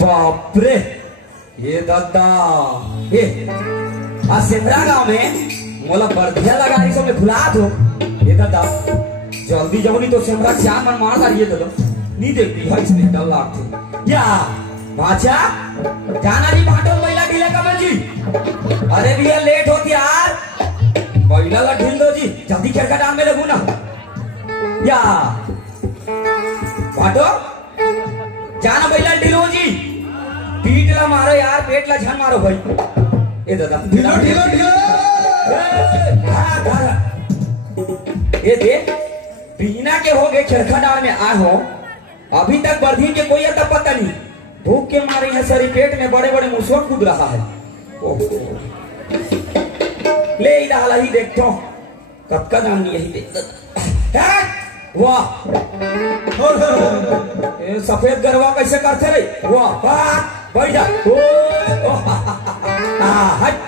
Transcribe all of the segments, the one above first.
बापरे, ये दादा ये सिमरा गांव में मोला बर्धिया लगा रही सब भुला दो। ये दादा जल्दी जाओ नहीं तो सिमरा श्याम मन मार कर ये दादा नहीं देखती भाई इसमें डर लागते या भाचा जाना जी भाटो महिला ढीले कमल जी। अरे भैया लेट होती यार, महिला ला ढील दो जी, जल्दी खेलका डाल में लगू ना या भाटो जाना महिला ढीलो जी, पीठ ला मारो यार, पेट ला झन मारो भाई। ए दादा ढीलो ढीलो ढीलो ये दे बिना के हो गए खेलका डाल में आ हो, अभी तक बर्धी के कोई अता पता नहीं, भूख के मारे है सरी पेट में बड़े बड़े मुसवा कूद रहा है। ले इधर ही देखो कब का नाम यही देख वाह सफेद गरवा कैसे करते रे वाह बैठ जा हट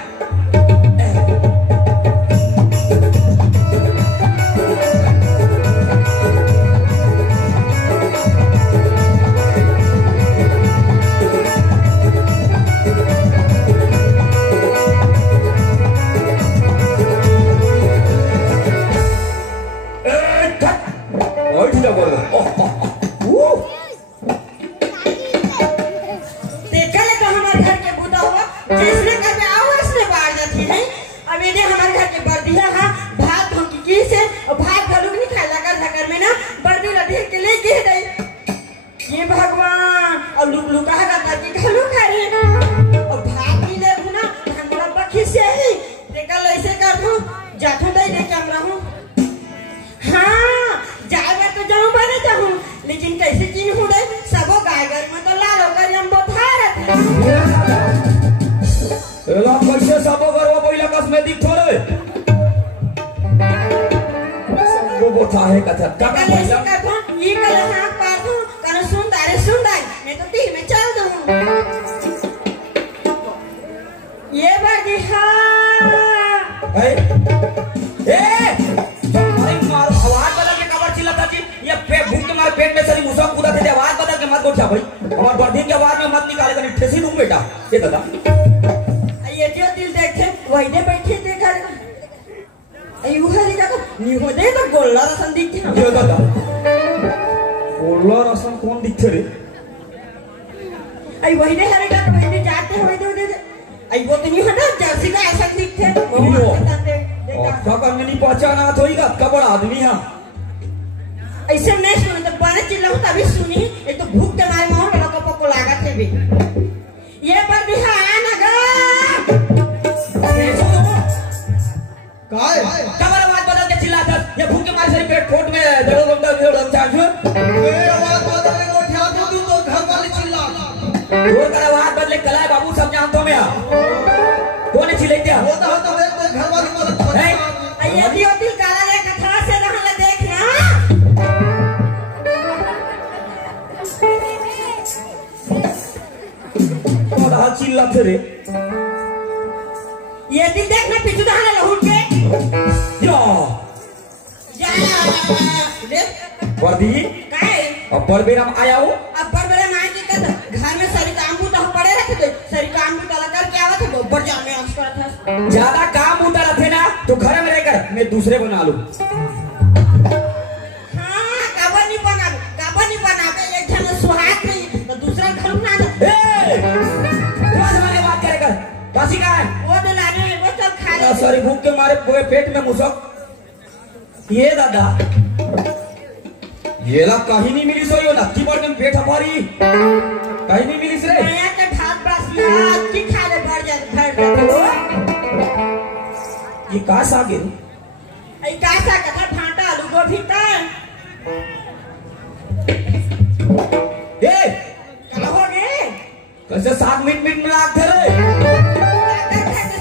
बेचारी भूख के मारे पूरे पेट में मुसक। ये दादा ये ला कहीं नहीं मिली सो यो नक्की पड़ के पेट हमारी कहीं नहीं मिली रे। नया के ढाक बस की खा ले भर जा ये का साग है आई का सा कथा भांटा आलू गोभी ता ए कल हो गए कैसे साग मीट मीट मिला के रे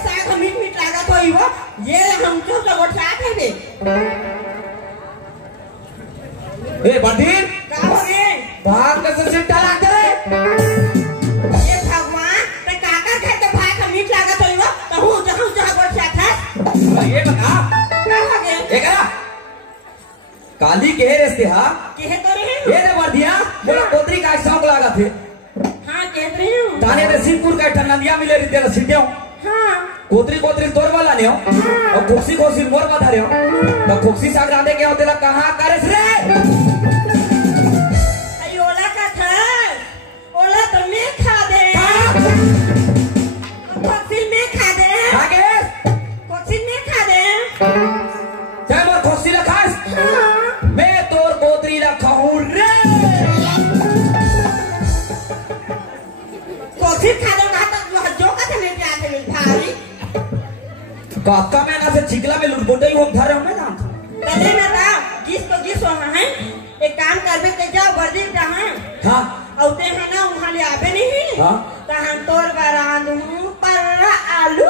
साग मीट मीट लगा तो इवो ये हम तो गोठा थे बे ए बंदीर का हो गए भाग कैसे सिट्टा ला के रे ये भगवान ते काका थे तो भाई का मीट लगा तो इवो तो हूं जहां गोठा था ये बता का हो गए ये करा काली के रस्ते हा के है तो रे ये ने मर दिया मेरा पोतरी का शौक लगा थे हां कह रही हूं ताने रे सिंहपुर का ठनंदिया मिले रे तेरा सिटियो हां कोतरी कोतरी तोर वाला ने हो और खुक्सी खोसी मोर बता रहे हो तो खुक्सी साग रांधे के होतेला कहां करस रे आई ओला का था ओला तो मैं खा दे कोसिल में खा दे आगे कोसिल में खा दे चाहे मोर खुक्सी ला खास मैं तोर कोतरी ला खाऊं रे कोसिल खा दो ना तो जो का थे नहीं आते मिल भाई काका में ना से चिकला में लुटबोटे हो घर में ना कले ना था गिस हो है एक काम करबे ते जाओ वर्दी जहां हां औते है ना वहां ले आबे नहीं हां तो हम तोर बरादू पर आलू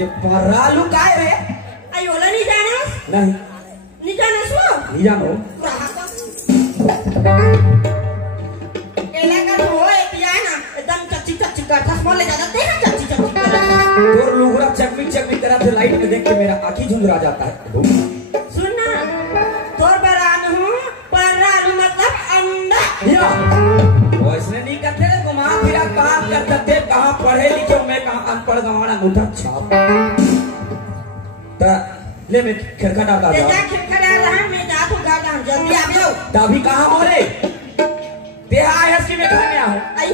ये परालू काय रे आई ओला नहीं जानस नहीं सो नहीं जानो केला का हो एक या ना एकदम चच्ची करता मोले ज्यादा तेरा चच्ची कर तोर लुगड़ा चकमी करा थे लाइट में देख के मेरा आंखी झुंझुरा जाता है सुन ना तोर बरादू पर आलू मतलब अंडा या वैसे नहीं करते रे घुमा फिरा कहां करते थे कहां पढ़े लिखे मैं कहां अनपढ़ गवाना अंगूठा छाप ता ले मैं खड़खड़ा डाल ते रहा जा खिड़खड़ा रहा मैं जा तू गाड़ा जल्दी आ जाओ तभी कहां मोरे ते आया की मैं घर में आऊं आई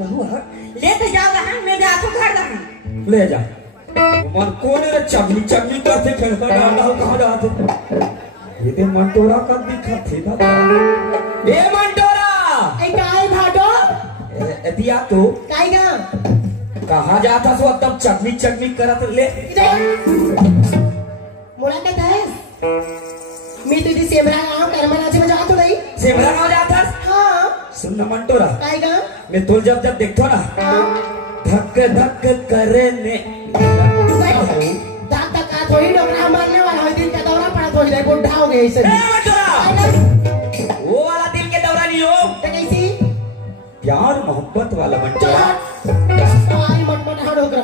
लहुआ ले तो जाओ रहा मैं जा तू घर रहा ले जा मन कोने रे चगली करते खड़खड़ा डाल रहा कहां जाते ये ते मंटोरा का दिखा थे दादा ए मंटोरा ए काय भाटो एतिया तो काय गा कहां जाता सो तब चगली करत ले मोला काय है मी तुझी सेमरा गाव करमनाचे म्हणजे आतो नाही सेमरा गाव जातास हां सुन ना मंटोरा काय गा मैं तो जब देखतो ना धक धक करने दात का थोड़ी डोकरा मारने वाला है दिल का दौरा पड़ा थोड़ी देर बुढ़ा हो गया इसे ए मंटोरा वो वाला दिल के दौरा नहीं हो तो कैसी प्यार मोहब्बत वाला मंटोरा आई मन हां डोकरा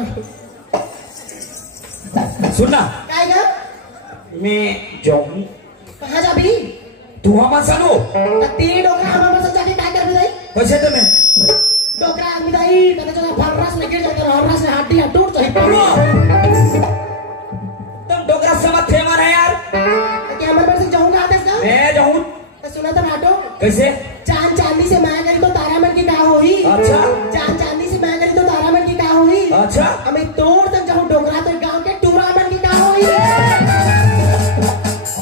सुनना काय गा मैं जाऊं कहां जा भी तू हम सनो तेरे डोकरा हम बस जाके काय कर दे कैसे तुम डोकरा आदमी दाई तने चला फर्रास में गिर जाता फर्रास से हड्डी टूट जाए तुम डोगरा समझ थे मारे यार क्या मैं बस जाऊंगा आदेश का मैं जाऊं तो सुना तो भाटो कैसे चांद चांदी से माया करी तो तारामन की का होई अच्छा चांद चांदी से माया करी तो तारामन की का होई अच्छा हमें तोड़ तक जाऊं डोगरा तो गांव के टूरामन की का होई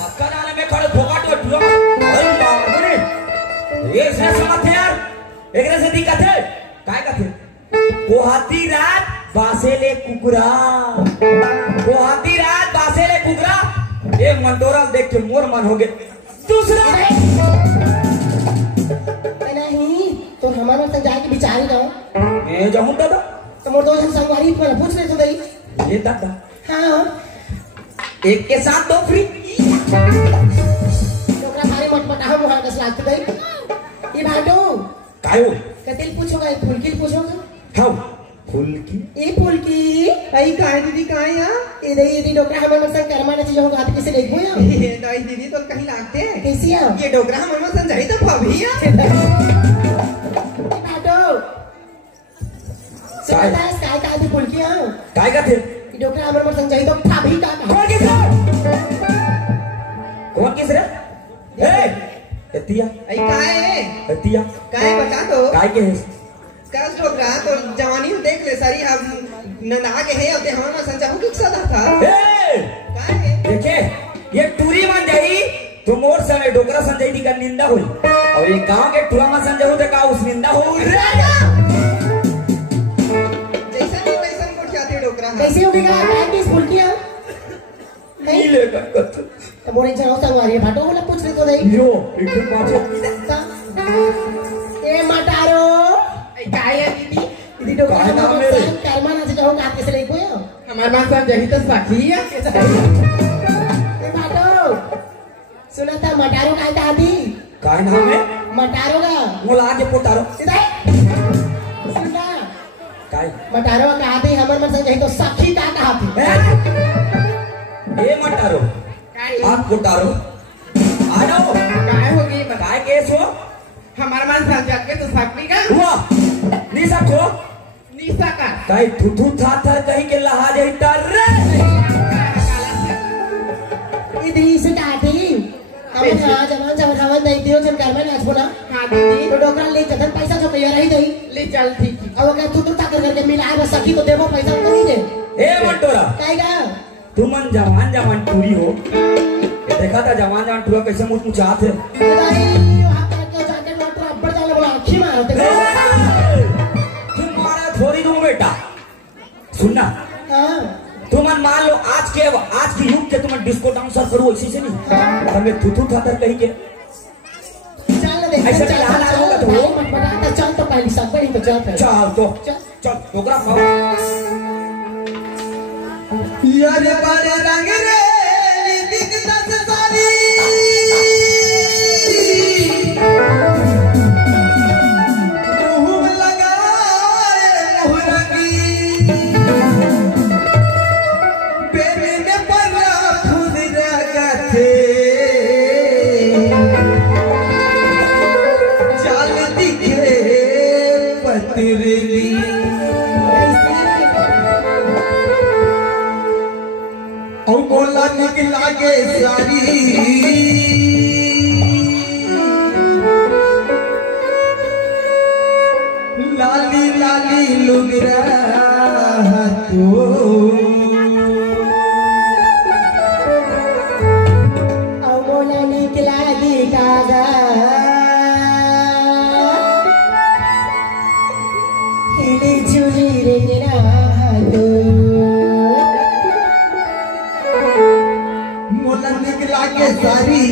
आपका नाम में खड़े भोगा तो टुलो अरे बाबरे ये से समझ थे यार एकरे से दिक्कत है काय का थे वो हाथी रात बासेले कुकुरा एक मंडोरा देख के मोर मन हो गए दूसरा नहीं तो हमारे तक जाके बिचारी जाओ मैं जाऊं दादा तो मोर दोस्त संगवारी पर पूछ ले तो दई ये दादा हां एक के साथ दो फ्री डोकरा सारे मटमटा हम वहां दस लाख दई ये भाटो कायो कतिल पूछोगा फुलकिल पूछोगा खाओ फुलकी ए फुलकी आई काय दीदी काय या ये डोकरा हमारे संग कर्मा ने जो हाथ किसे देखबो या ये दाई दीदी तो कहीं लागते हैं कैसी है ये डोकरा हम समझाई तो भाभी या भाटो सुनता है काय थी फुलकी हां काय का थे ये डोकरा हमारे समझाई तो भाभी का कौन किस रे ए एतिया आई काय है एतिया काय बता दो काय के है कस डोकरा तो जवानी में देख ले सारी हम नना के है ओते हम संजाहू के सदा था ए काहे देखे ये टूरी मान जाई तो मोर सने डोकरा संजय दी का निंदा होई और ये गांव के टूरा मान संजय तो का उस निंदा हो रे जैसा नहीं वैसा कोठियाते डोकरा है कैसे होगी का प्रैक्टिस फुल किया नहीं ले कर तो मोरे चलाओ संगवारी भाटो बोला पूछ ले तो नहीं यो एक पाछो ए मटारो काय है दीदी दीदी डोकरा काय नाम है रे? कर्मा ना जाओ का कैसे ले कोयो हमारे पास संजय तो साथी है ए भाटो सुना था मटारो का दादी काय नाम है मटारो का मोला आगे पोटारो सीधा सुना काय मटारो का आदि हमर मन संजय तो सखी का कहा थी ए मटारो काय आप पोटारो आ जाओ काय होगी काय केस हो हमारे पास संजय के तो साथी का हुआ नहीं सको निशा का काय थुथु था थर कहीं के लहा जाई तर रे इधरी से दादी हम आज जवान जवान नहीं दियो जब कर्मा नाच बोला हाँ दीदी तो डोकरा ले जतन पैसा जो कहिया रही नहीं ले चल ठीक अब अगर तू तो ताकर करके मिलाए बस सखी तो देवो पैसा तो नहीं दे ए मंटोरा काहेगा तुमन जवान जवान टूरी हो ये देखा था जवान जवान टूरा कैसे मुझ मुचात है दाई वहां पर के जाके डॉक्टर अब्बड़ जाने बोला अखी मारते तुम मारा थोड़ी दूं बेटा सुनना हां तुमन मान लो आज के युग के तुमन डिस्को डांसर करो ऐसे से नहीं हमें थुथु खातर कहीं के चल दे ऐसा चल हाल होगा तो भाई मत बता चल तो पहले सब बड़ी तो चल फिर चल तो चल डोकरा खाओ यार बड़े रंग रे दिख दस सारी मुंह लगाए मुंह रंगी बेबी ने परा खुद रगते चाल दिखे पतरली और बोला निकला के सारी लाली लाली लुगरा तो अब बोला निकला दी कागा हिली चुली रे तो मोला निकला के सारी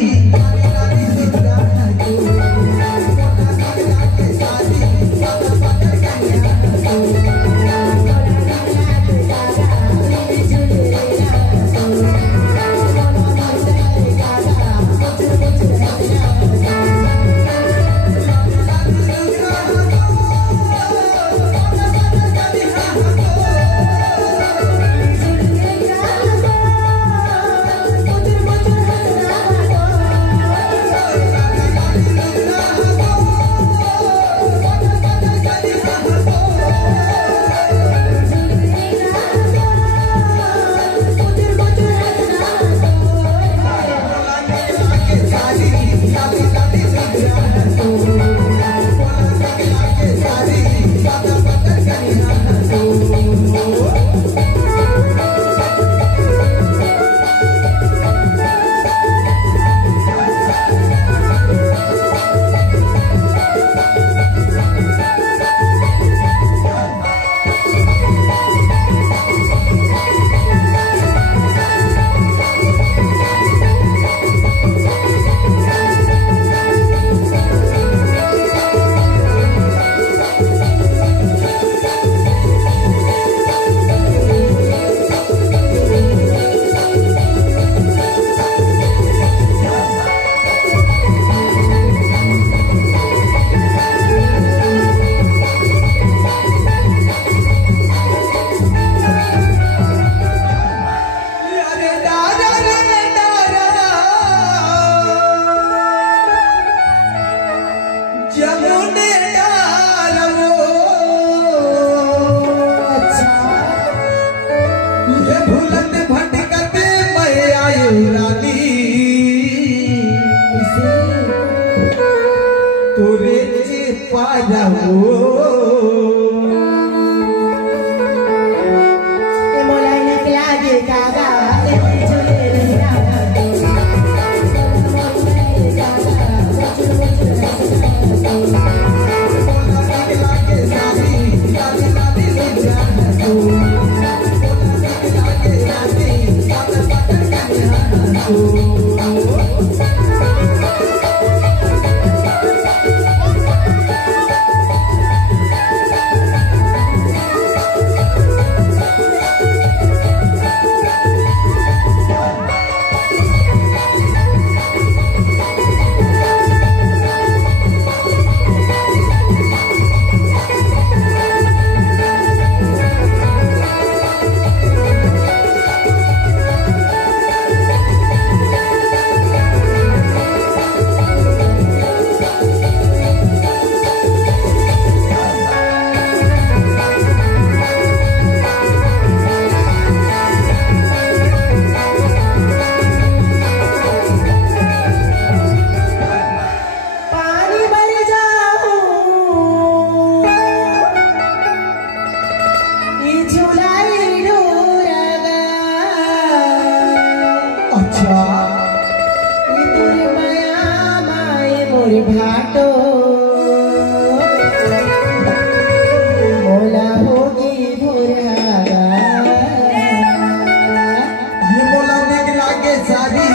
कागा ए झूले रे रागा भाटो मोला होगी भोरहारा ये बोलाने के लागे सारी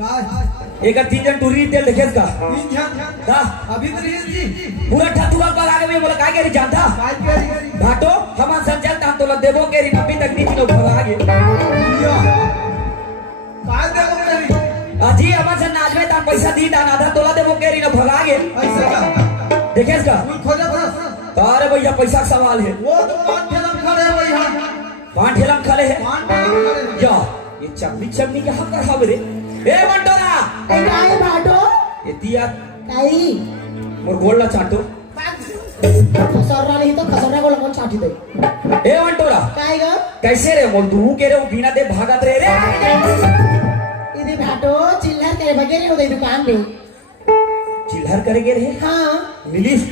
एक तीन जन टूरी तेल देखे का अभी तो जी पूरा ठथुआ कल आगे में बोला काय के जानता घाटो हमान संचल ताम तो देबो के री नबी तक नी नो भगा गे काय देबो के री अजी हमान से नाचवे ताम पैसा दी दान आधा तोला देबो के री न भगा गे ऐसा का देखे का खोजा बस अरे भैया पैसा का सवाल है वो तो पांच ठेलम खड़े है भैया पांच ठेलम खड़े है पांच ठेलम खड़े है या ये चकनी के हक कर रे ए मंटोरा ए काय भाटो एतिया काई मोर गोल्ला चाटो खसरना नहीं तो खसरना को लगन चाटी दे ए मंटोरा काय ग कैसे रे मोर तू के रे बिना दे भागत रे इदी भाटो चिल्लर करे बगेरे हो दे दुकान में चिल्हर करे गे रे हां मिलिस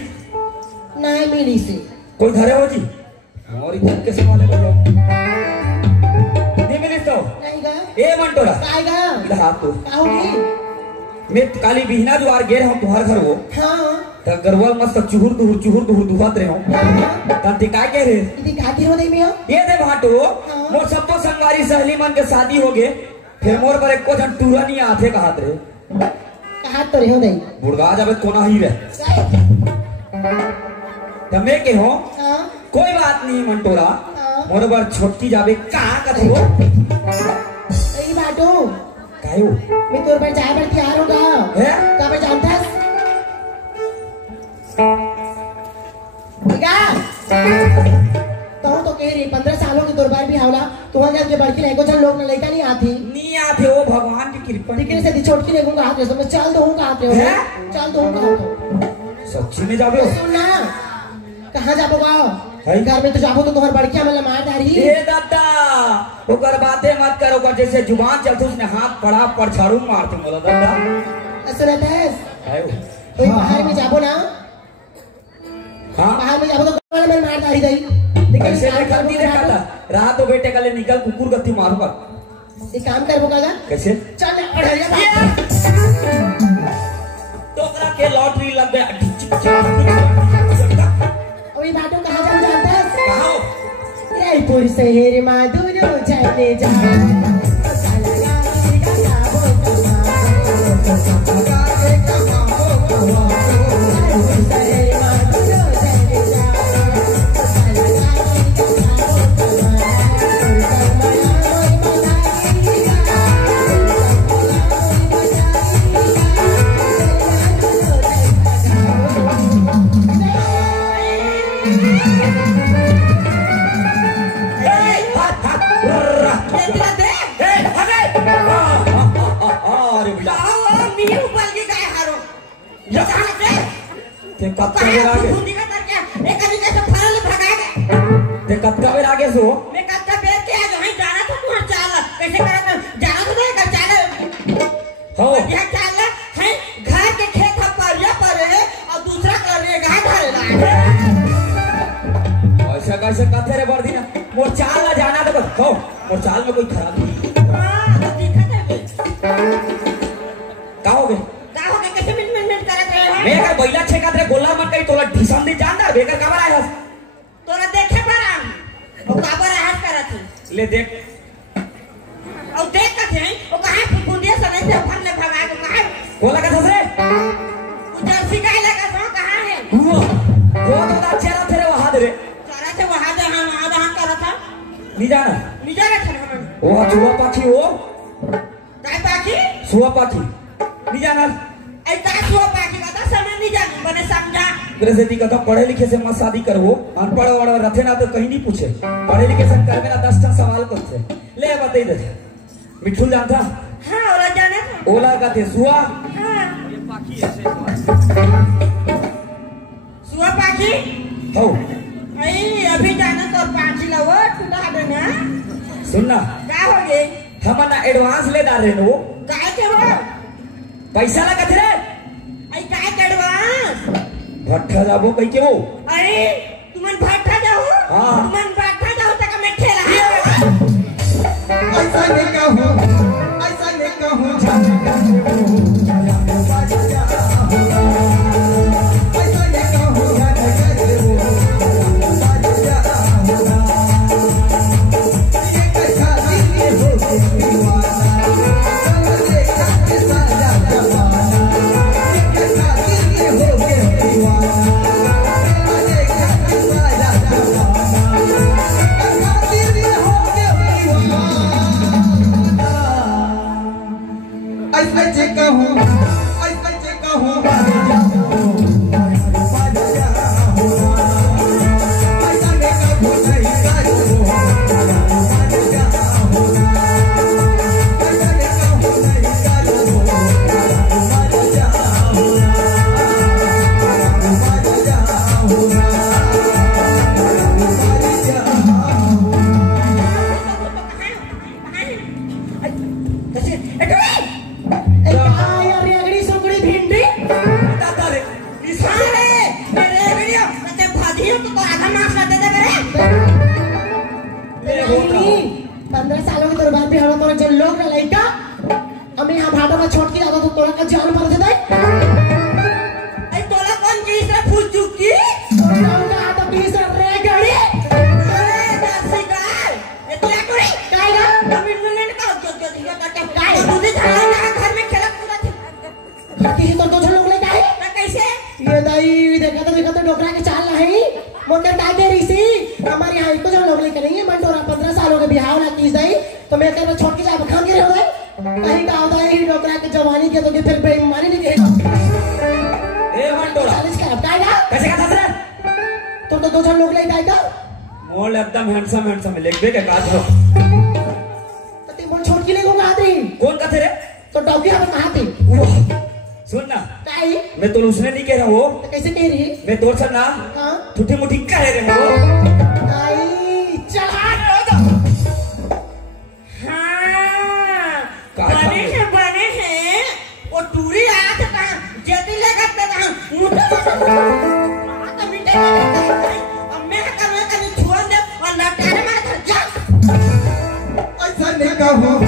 नहीं मिली से कोई घरे हो जी और इधर के सवाल है भैया नहीं मिलिस तो नहीं ग ए मंटोरा काय ग इधर हाथ तो आओगी मैं काली बिहना द्वार गे हम तुम्हार घर वो हां त गरवल मस्त चुहुर दुहुर दुहत रहे हो त ते काय कह रे इदी खाती हो दे में ये दे भाटो मोर सब तो संगवारी सहेली मन के शादी हो गे फिर मोर पर एको जन टूरा नहीं आथे कहत रे कहा तो रे हो दे बुड़गा जाबे कोना ही रे तमे के हो हां कोई बात नहीं मंटोरा हाँ। मोर बर छोटकी जाबे का कथो ई बाटो कायो मैं तोर पर चाय पर तैयार होगा है का पर जानता है तो कह रही 15 सालों की तोर बार भी हावला तुम्हारे जाके बड़की लेको चल लोग न लेता नहीं आती नहीं आते वो भगवान की कृपा लेकिन से छोटकी लेको का हाथ में चल दो का हाथ है? चल दो का हाथ सच्ची में जाबे सुनना कहां जाबोगा है? घर में तो जाबो तो तुम्हार बड़किया में मार डारी ए दादा ओकर बातें मत करो ओकर जैसे जुबान चलते उसने हाथ पड़ा पर झाड़ू मारते बोला दादा सुनत है आयो कोई बाहर में जाबो ना हां बाहर में जाबो तो वाला में मार आई दई कैसे देखा नहीं देखा था रहा तो बेटे का ले निकल कुकुर गति मारो कर एक काम कर वो काका कैसे चल अढ़ैया भाग टोकरा के लॉटरी लग गया अभी बाटो कहाँ जाऊँ जानता है कहाँ रायपुर शहर माधुर चले जा आगे सो मैं कत्ता बेर के आज वहीं जाना था तू चाल कैसे करा जाना तो नहीं कर चाल हो यह चाल है घर के खेत परिया पर है और दूसरा कर रहे गाय धरेला ऐसा कैसे कहते रे बर्दीना मोर चाल ना जाना तो हो मोर चाल में कोई खराबी हां तो दिखत है का हो गए कैसे मिनट करत रहे मैं का बैला छेका रे गोला मत कई तोला ढिसन दे जानदा बेकर कबर आया तोरा देखे पराम और काबर हाथ करत ले देख और देख का थे वो कहां फुफुंदिया समय से फन ले भगा को कहां बोला का ससरे उधर सिखाई लगा सो कहां है वो तो चेहरा तेरे वहां दे चरा से वहां दे हम आधा हाथ करत था नहीं जाना थे हम वो छुआ पाछी हो काय बाकी छुआ पाछी नहीं जाना ऐसा छुआ बाकी का समय नहीं जान बने समझा जैसे दी कहता पढ़े लिखे से मत शादी करो अनपढ़ वड़ रथे ना तो कहीं नहीं पूछे पढ़े लिखे से कर मेरा 10 टन सवाल करते ले बताई दे मिठू जानता हां ओला जाना था ओला का थे सुआ हां ये पाखी ऐसे सुआ पाखी हो आई अभी जाना तो पाखी लवा टूटा देना सुनना क्या हो गई हम ना एडवांस ले डाल रहे नो काय के हो पैसा लगा थे रे आई काय के एडवांस भट्ठा जाबो कई के वो अरे तुमन भट्ठा जाओ हां तुमन भट्ठा जाओ तक मैं खेला ऐसा नहीं कहूँ ऐसा नहीं कहूँ ऐसा नहीं मैं तो उसने नहीं कह रहा हूँ तो कैसे कह रही मैं तो ना ठुठी मुठी कह रहे हो बने हैं वो टूरी आया था कहाँ जेती लेकर कहाँ कहूँ